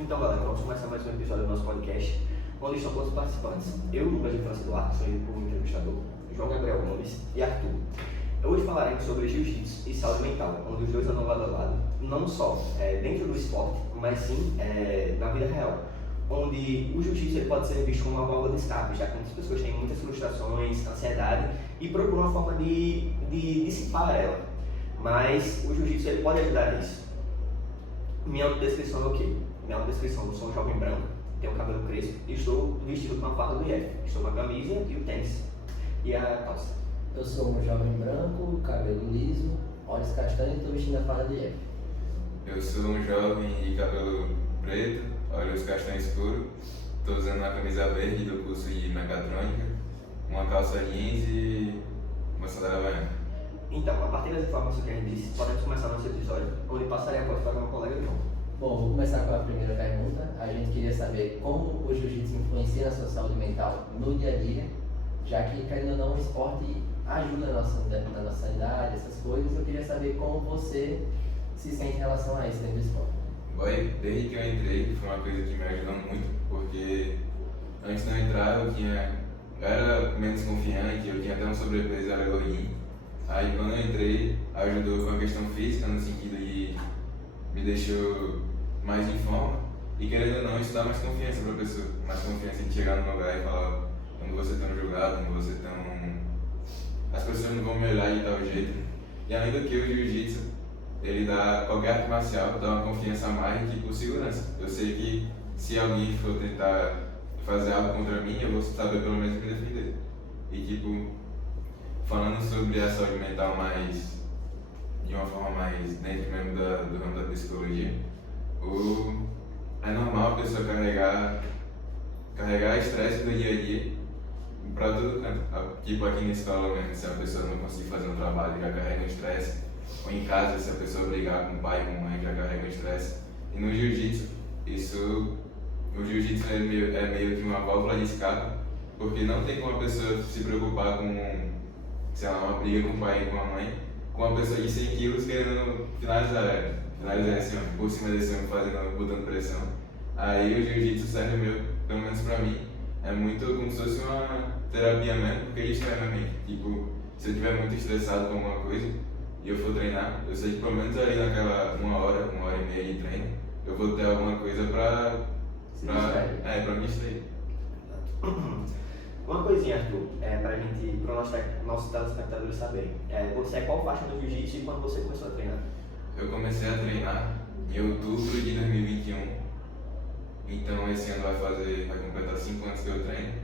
Então, galera, vamos começar mais um episódio do nosso podcast, onde estão todos os participantes. Eu, Lucas de França Duarte, sou o entrevistador, João Gabriel Gomes e Arthur. Hoje falaremos sobre jiu-jitsu e saúde mental, onde os dois andam lado a lado, não só dentro do esporte, mas sim na vida real, onde o jiu-jitsu pode ser visto como uma válvula de escape, já que muitas pessoas têm muitas frustrações, ansiedade e procuram uma forma de dissipar ela. Mas o jiu-jitsu ele pode ajudar nisso. Minha autodescrição é o quê? Minha autodescrição: eu sou um jovem branco, tenho cabelo crespo e estou vestido com a farda do IF. Estou com a camisa e o tênis. E a calça. Eu sou um jovem branco, cabelo liso, olhos castanhos e estou vestindo a farda de IF. Eu sou um jovem de cabelo preto, olhos castanhos escuros, estou usando uma camisa verde do curso de mecatrônica, uma calça jeans e uma sandália havaiana. Então, a partir das informações que a gente disse, podemos começar nosso episódio, onde passarei a voz para o meu colega João. Bom, vou começar com a primeira pergunta. A gente queria saber como o jiu-jitsu influencia na sua saúde mental no dia a dia, já que, querendo ou não, o esporte ajuda na nossa sanidade, essas coisas. Eu queria saber como você se sente em relação a isso dentro do esporte. Boy, desde que eu entrei, foi uma coisa que me ajudou muito, porque antes de eu entrar eu era menos confiante, eu tinha até um sobrepeso, era gordinho. Aí quando eu entrei, ajudou com a questão física, no sentido de me deixou mais em forma, e querendo ou não, isso dá mais confiança para a pessoa, mais confiança em chegar no lugar e falar: quando você tão julgado, quando você tão... as pessoas não vão me olhar de tal jeito. E além do que, o jiu-jitsu, ele dá, qualquer arte marcial, dá uma confiança a mais e tipo segurança. Eu sei que se alguém for tentar fazer algo contra mim, eu vou saber pelo menos me defender. E tipo, falando sobre a saúde mental mais, de uma forma mais dentro mesmo do ramo da psicologia, é normal a pessoa carregar estresse do dia a dia para todo canto. Tipo aqui na escola mesmo, se a pessoa não conseguir fazer um trabalho, já carrega um estresse. Ou em casa, se a pessoa brigar com o pai, com a mãe, já carrega um estresse. E no jiu-jitsu, o jiu-jitsu é meio que uma válvula de escape, porque não tem como a pessoa se preocupar com, sei lá, uma briga com o pai e com a mãe, com uma pessoa de 100 quilos querendo finalizar assim, ó, por cima desse homem, botando pressão. Aí o jiu-jitsu serve meio, pelo menos pra mim, é muito como se fosse uma terapia mesmo, porque ele distrai minha mente. Tipo, se eu estiver muito estressado com alguma coisa e eu for treinar, eu sei que pelo menos ali naquela uma hora e meia de treino, eu vou ter alguma coisa pra me distrair. Uma coisinha, Arthur, para os nossos telespectadores saberem. Você é qual faixa no jiu-jitsu e quando você começou a treinar? Eu comecei a treinar em outubro de 2021. Então esse ano vai completar 5 anos que eu treino.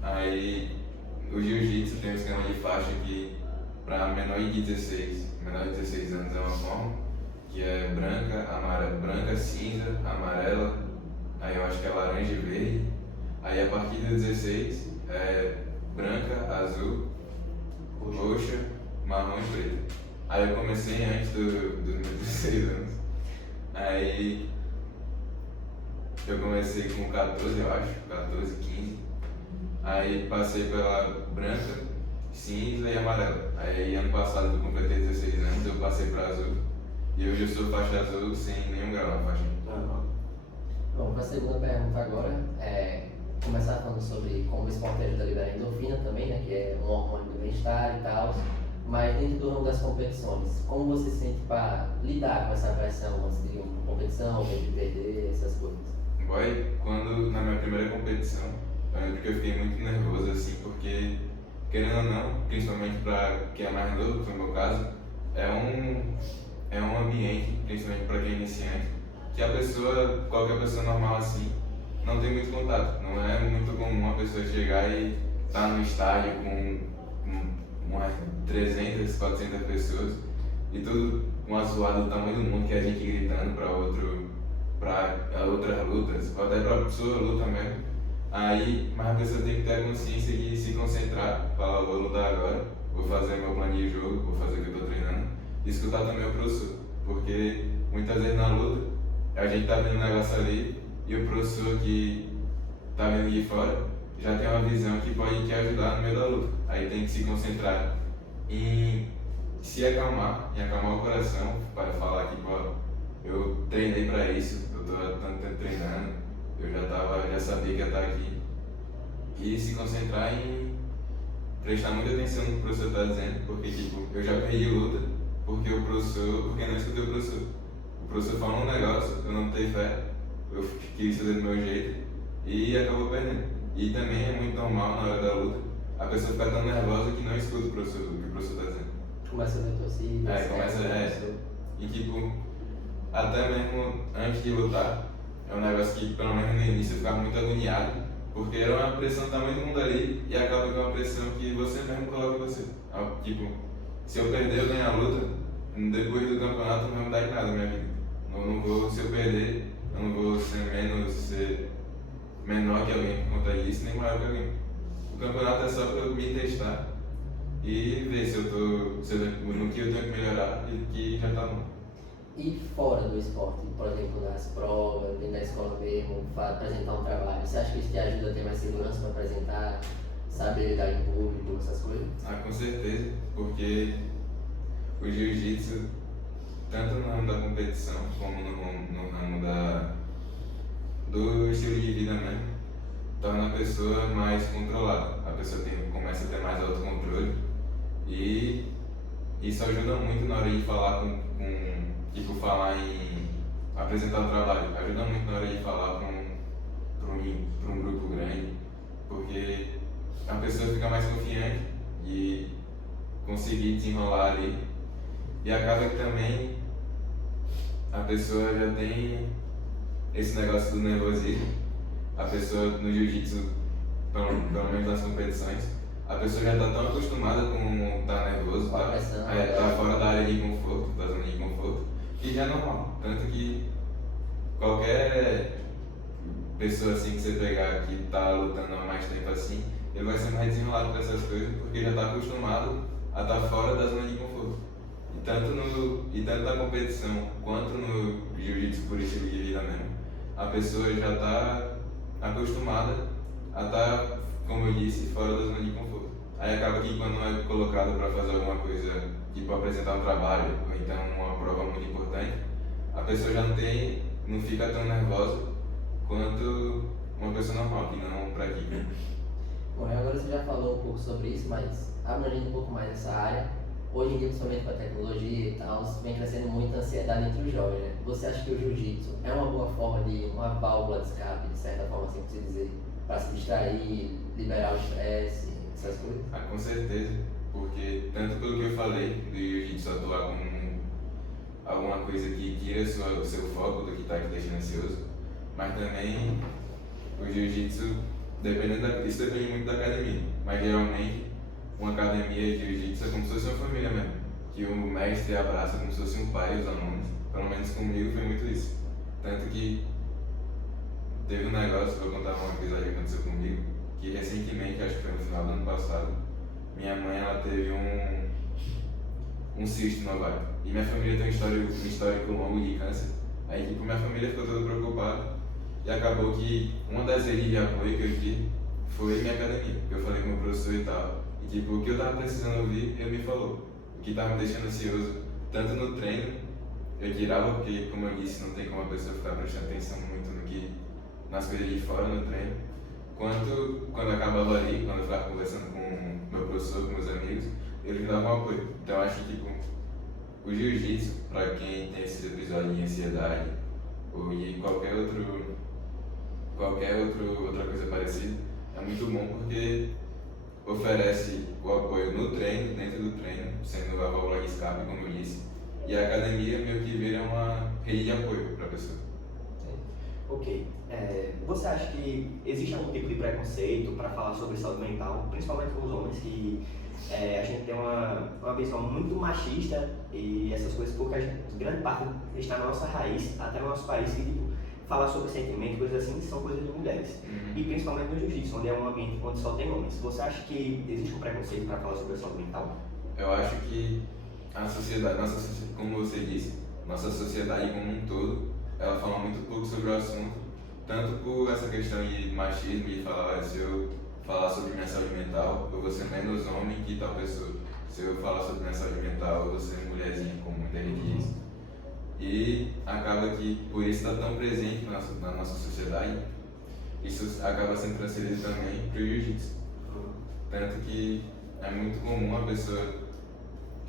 Aí o jiu-jitsu tem um esquema de faixa que para menor de 16 anos é uma forma, que é branca, cinza, amarela, aí eu acho que é laranja e verde. Aí a partir de 16 é branca, azul, roxa, marrom e preta. Aí eu comecei antes dos meus 16 anos. Aí eu comecei com 14, eu acho, 14, 15. Aí passei pela branca, cinza e amarela. Aí ano passado que eu completei 16 anos, eu passei para azul. E hoje eu sou faixa azul sem nenhum grau na faixa. Bom, para a segunda pergunta agora, começar falando sobre como o esporte ajuda a liberar endorfina também, né, que é um hormônio do bem-estar e tal. Mas dentro do ramo das competições, como você se sente para lidar com essa pressão antes de uma competição, medo de perder, essas coisas? Quando na minha primeira competição, eu lembro que eu fiquei muito nervoso assim, porque, querendo ou não, principalmente para quem é mais novo, que foi o meu caso, é um ambiente, principalmente para quem é iniciante, que qualquer pessoa normal assim, não tem muito contato. Não é muito comum a pessoa chegar e estar no estádio com umas 300, 400 pessoas e tudo uma zoada do tamanho do mundo, que é a gente gritando para outras lutas, ou até para a sua luta mesmo. Mas a pessoa tem que ter a consciência de se concentrar, falar: vou lutar agora, vou fazer meu plano de jogo, vou fazer o que eu estou treinando, e escutar também o professor, porque muitas vezes na luta a gente tá vendo um negócio ali e o professor que tá vendo de fora já tem uma visão que pode te ajudar no meio da luta. Aí tem que se concentrar em se acalmar, em acalmar o coração, para falar que, pô, eu treinei para isso, eu tô há tanto tempo treinando, já sabia que ia estar aqui. E se concentrar em prestar muita atenção no que o professor está dizendo, porque tipo, eu já perdi luta porque não escutei o professor. O professor falou um negócio, eu não tenho fé, eu quis fazer do meu jeito e acabou perdendo. E também é muito normal na hora da luta a pessoa ficar tão nervosa que não escuta o que o professor está dizendo. Começa a ver torcida. E tipo, até mesmo antes de lutar, é um negócio que pelo menos no início eu ficava muito agoniado, porque era uma pressão do tamanho do mundo ali e acaba que é uma pressão que você mesmo coloca em você. Tipo, se eu perder eu ganhar a luta, depois do campeonato não vai mudar em nada na minha vida. Se eu perder, eu não vou ser menor que alguém por conta disso, nem maior que alguém. O campeonato é só para eu me testar e ver se eu tô no que eu tenho que melhorar e que já tá bom. E fora do esporte, por exemplo, nas provas, dentro da escola mesmo, apresentar um trabalho, você acha que isso te ajuda a ter mais segurança para apresentar, saber lidar em público, essas coisas? Com certeza, porque o jiu-jitsu, tanto no ramo da competição como no ramo do estilo de vida mesmo, torna a pessoa mais controlada. A pessoa começa a ter mais autocontrole e isso ajuda muito na hora de falar falar em apresentar o trabalho. Ajuda muito na hora de falar para um grupo grande, porque a pessoa fica mais confiante e conseguir desenrolar ali. E acaba que também a pessoa já tem esse negócio do nervosismo. A pessoa no jiu-jitsu, pelo menos nas competições, a pessoa já está tão acostumada com estar nervoso, tá fora da área de conforto, da zona de conforto, que já é normal. Tanto que qualquer pessoa assim que você pegar que está lutando há mais tempo assim, ele vai ser mais desenrolado com essas coisas, porque já está acostumado a estar fora da zona de conforto. E tanto na competição quanto no jiu-jitsu por estilo de vida mesmo, a pessoa já está acostumada a estar, como eu disse, fora da zona de conforto. Aí acaba que quando é colocado para fazer alguma coisa, tipo apresentar um trabalho ou então uma prova muito importante, a pessoa já não fica tão nervosa quanto uma pessoa normal que não pratica. Bom, agora você já falou um pouco sobre isso, mas abrangendo um pouco mais essa área, hoje em dia, principalmente com a tecnologia e tal, vem crescendo muita ansiedade entre os jovens, né? Você acha que o jiu-jitsu é uma boa forma uma válvula de escape, de certa forma, assim, por se dizer, para se distrair, liberar o estresse, essas coisas? Com certeza, porque tanto pelo que eu falei, do jiu-jitsu atuar como alguma coisa que tira o seu foco do que está te deixando ansioso, mas também o jiu-jitsu, isso depende muito da academia, mas geralmente uma academia de jiu-jitsu é como se fosse uma família mesmo, que o mestre abraça como se fosse um pai os alunos. Pelo menos comigo foi muito isso. Tanto que teve um negócio, vou contar um episódio que aconteceu comigo, que recentemente, acho que foi no final do ano passado, minha mãe ela teve um cisto no ovário. E minha família tem um histórico longo de câncer. Aí tipo, minha família ficou toda preocupada e acabou que uma das redes de apoio que eu tive foi minha academia, que eu falei com o meu professor e tal. E tipo, o que eu tava precisando ouvir, ele me falou. O que tava me deixando ansioso, tanto no treino, eu tirava, porque como eu disse, não tem como a pessoa ficar prestando atenção muito nas coisas de fora no treino, quanto quando acabava ali, quando eu ficava conversando com meu professor, com meus amigos, eles me davam apoio. Então eu acho que tipo, o jiu-jitsu, para quem tem esses episódios de ansiedade ou de qualquer outra coisa parecida, é muito bom porque oferece o apoio no treino, dentro do treino, sendo a válvula de escape, como eu disse, e a academia meio que vira uma rede de apoio para a pessoa. Ok. Você acha que existe algum tipo de preconceito para falar sobre saúde mental, principalmente com os homens, que a gente tem uma visão muito machista e essas coisas, porque grande parte está na nossa raiz, até no nosso país, que tipo, falar sobre sentimento, coisas assim, são coisas de mulheres. E principalmente no jiu-jitsu, onde é um ambiente onde só tem homens. Você acha que existe um preconceito para falar sobre a saúde mental? Eu acho que a sociedade, como você disse, nossa sociedade como um todo, ela fala muito pouco sobre o assunto, tanto por essa questão de machismo, de falar, se eu falar sobre minha saúde mental, eu vou ser menos homem que tal pessoa. Se eu falar sobre minha saúde mental, eu vou ser mulherzinha, como muita gente diz. E acaba que, por isso está tão presente na nossa sociedade, isso acaba sendo transferido também para o jiu-jitsu. Tanto que é muito comum a pessoa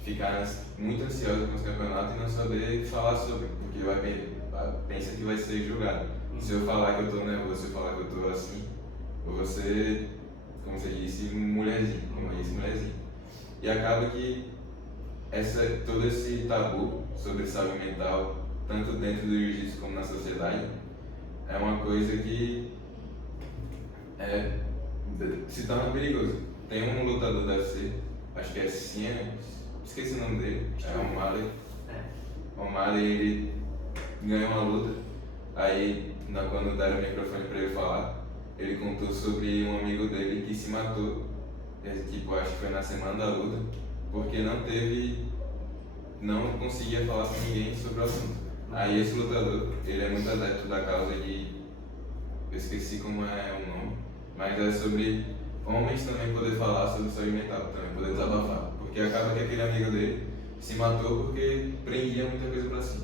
ficar muito ansiosa com os campeonatos e não saber falar sobre, porque pensa que vai ser julgado. Se eu falar que eu estou nervoso, se eu falar que eu estou assim, eu vou ser, como você disse, mulherzinho, como eu disse, mulherzinho. E acaba que todo esse tabu sobre saúde mental, tanto dentro do jiu-jitsu como na sociedade, é uma coisa que se torna perigoso. Tem um lutador da UFC, acho que é Cien, esqueci o nome dele, é o O'Malley. O O'Malley, ele ganhou uma luta, aí quando deram o microfone para ele falar, ele contou sobre um amigo dele que se matou, tipo, acho que foi na semana da luta, porque não conseguia falar com ninguém sobre o assunto. Aí esse lutador, ele é muito adepto da causa de, eu esqueci como é o nome, mas é sobre homens também poder falar sobre saúde mental, também poder desabafar, porque acaba que aquele amigo dele se matou porque prendia muita coisa pra si,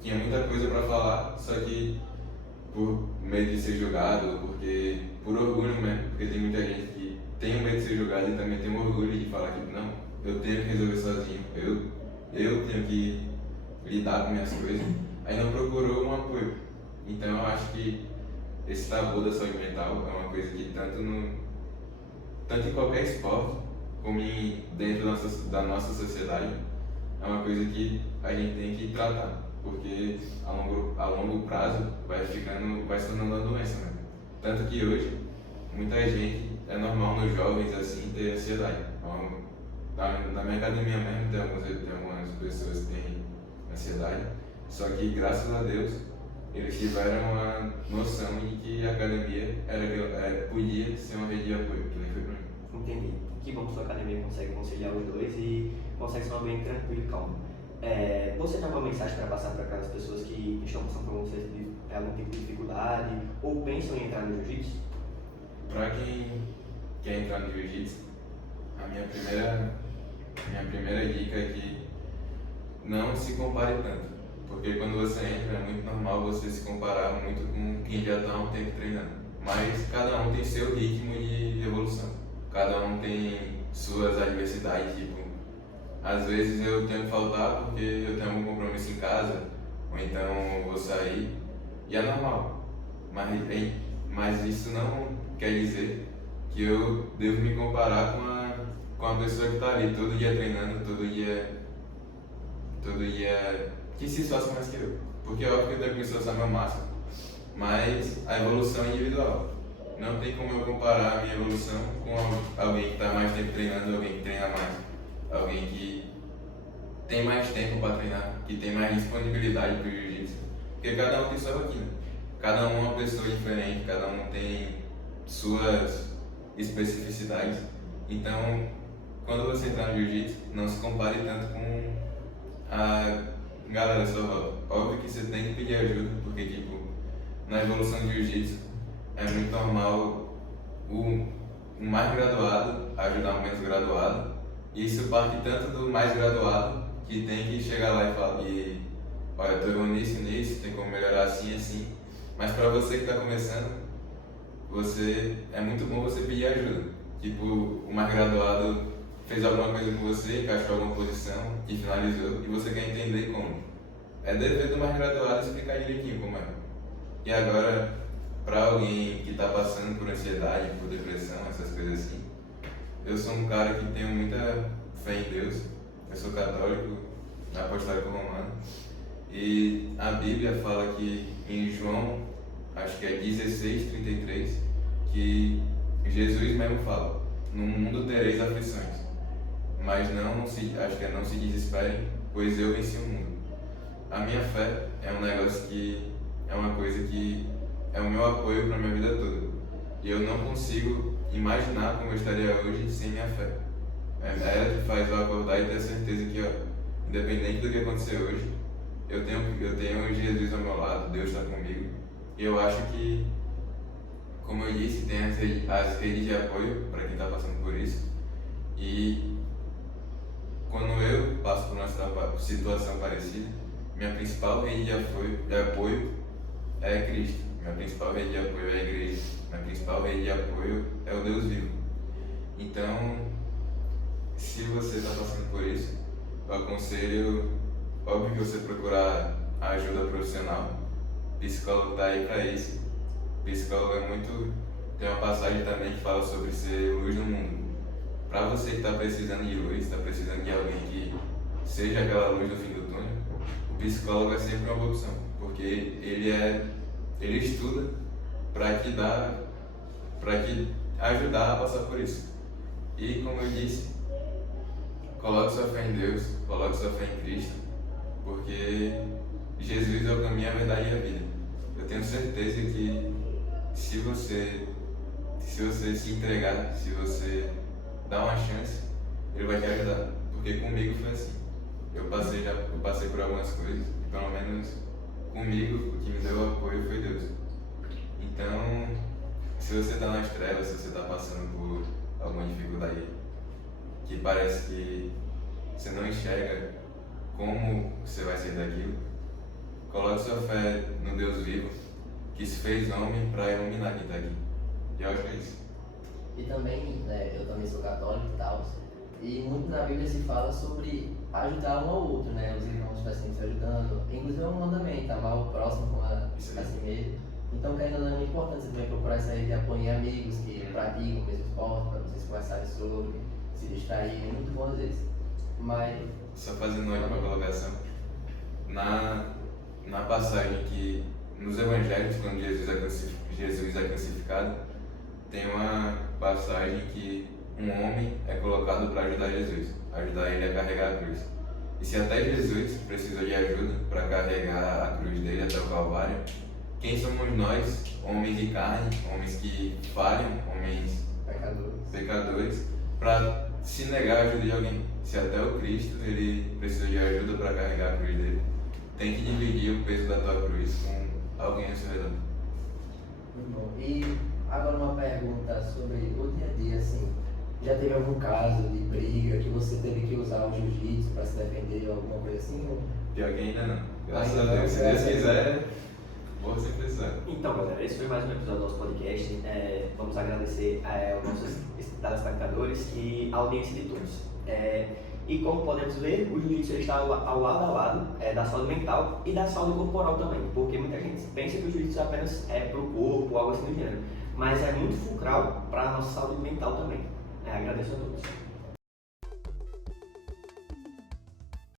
tinha muita coisa pra falar, só que por medo de ser julgado, ou por orgulho mesmo, porque tem muita gente que tem medo de ser julgado e também tem um orgulho de falar que não, eu tenho que resolver sozinho, eu tenho que lidar com minhas coisas, aí não procurou um apoio. Então eu acho que esse tabu da saúde mental é uma coisa que tanto em qualquer esporte, como dentro da nossa sociedade, é uma coisa que a gente tem que tratar, porque a longo prazo vai se tornando uma doença mesmo. Tanto que hoje, muita gente, é normal nos jovens assim ter ansiedade. Na minha academia mesmo tem algumas pessoas que têm ansiedade, só que graças a Deus eles tiveram a noção de que a academia podia ser uma rede de apoio, que nem foi pra mim. Entendi. Que bom que sua academia consegue conciliar os dois e consegue ser um ambiente tranquilo e calmo. Você tem alguma mensagem para passar para aquelas pessoas que estão passando por algum tipo de dificuldade ou pensam em entrar no jiu-jitsu? Para quem quer entrar no jiu-jitsu, a minha primeira dica é que não se compare tanto. Porque quando você entra, é muito normal você se comparar muito com quem já está há um tempo treinando. Mas cada um tem seu ritmo de evolução. Cada um tem suas adversidades, às vezes eu tenho que faltar porque eu tenho algum compromisso em casa, ou então vou sair, e é normal. Mas isso não quer dizer que eu devo me comparar com a pessoa que está ali todo dia treinando, todo dia que se esforça mais que eu. Porque é óbvio que eu tenho que me esforçar meu máximo, mas a evolução é individual. Não tem como eu comparar a minha evolução com alguém que está mais tempo treinando, alguém que treina mais, alguém que tem mais tempo para treinar, que tem mais disponibilidade para o jiu-jitsu. Porque cada um tem sua rotina, cada um é uma pessoa diferente, cada um tem suas especificidades. Então, quando você entrar no jiu-jitsu, não se compare tanto com a galera à sua volta. Óbvio que você tem que pedir ajuda, porque na evolução do jiu-jitsu é muito normal o mais graduado ajudar o menos graduado, e isso parte tanto do mais graduado que tem que chegar lá e falar olha, eu tô errando nisso, tem como melhorar assim, mas para você que está começando, é muito bom você pedir ajuda. O mais graduado fez alguma coisa com você, encaixou alguma posição e finalizou, e você quer entender como. É dever do mais graduado explicar direitinho como é. E agora, para alguém que está passando por ansiedade, por depressão, essas coisas assim, eu sou um cara que tenho muita fé em Deus. Eu sou católico, apostólico romano, e a Bíblia fala que em João, acho que é 16:33, que Jesus mesmo fala: no mundo tereis aflições, mas não se desesperem, pois eu venci o mundo. A minha fé é um negócio é uma coisa que é o meu apoio para a minha vida toda. E eu não consigo imaginar como eu estaria hoje sem minha fé. É ela que faz eu acordar e ter certeza que, independente do que acontecer hoje, eu tenho Jesus ao meu lado, Deus está comigo. E eu acho que, como eu disse, tem as redes de apoio para quem está passando por isso. E quando eu passo por uma situação parecida, minha principal rede de apoio é Cristo. Minha principal rede de apoio é a igreja. Minha principal rede de apoio é o Deus vivo. Então, se você está passando por isso, eu aconselho, óbvio, que você procurar ajuda profissional. Psicólogo está aí para isso. Psicólogo é muito... Tem uma passagem também que fala sobre ser luz no mundo. Para você que está precisando de luz, está precisando de alguém que seja aquela luz no fim do túnel, o psicólogo é sempre uma boa opção, porque ele estuda para te ajudar a passar por isso. E como eu disse, coloque sua fé em Deus, coloque sua fé em Cristo, porque Jesus é o caminho, a verdade e a vida. Eu tenho certeza que se você se entregar, se você dar uma chance, Ele vai te ajudar. Porque comigo foi assim. Eu passei por algumas coisas, e pelo menos comigo o que me deu apoio foi Deus. Então, se você está nas trevas, se você está passando por alguma dificuldade que parece que você não enxerga como você vai sair daquilo, coloque sua fé no Deus vivo, que se fez homem para iluminar quem está aqui. E eu acho que é isso. E também, né, eu também sou católico e tal, e muito na Bíblia se fala sobre ajudar um ao outro, né? Os irmãos estão sempre se ajudando. Inclusive é um mandamento, amar o próximo como a si mesmo. Então, querendo ou não, é muito importante você também procurar essa rede de apoio em amigos que praticam o mesmo esporte, para vocês conversarem sobre, se distraírem, é muito bom às vezes. Mas... Só fazendo uma colocação, na passagem que nos evangelhos, quando Jesus é crucificado, tem uma passagem que um homem é colocado para ajudar ele a carregar a cruz. E se até Jesus precisou de ajuda para carregar a cruz dele até o Calvário, quem somos nós, homens de carne, homens que falham, homens pecadores, para se negar a ajuda de alguém? Se até o Cristo ele precisou de ajuda para carregar a cruz dele, tem que dividir o peso da tua cruz com alguém ao seu redor. Muito bom. E agora uma pergunta sobre o dia a dia, assim. Já teve algum caso de briga que você teve que usar o jiu-jitsu para se defender ou alguma coisa assim? Ou... Pior que ainda não. Graças a Deus. Se Deus quiser, vou sem precisar. Então, galera, esse foi mais um episódio do nosso podcast. Vamos agradecer aos nossos telespectadores e a audiência de todos. E como podemos ver, o jiu-jitsu está ao lado a lado da saúde mental e da saúde corporal também, porque muita gente pensa que o jiu-jitsu apenas é para o corpo, algo assim do gênero, mas é muito fulcral para a nossa saúde mental também. Agradeço a todos.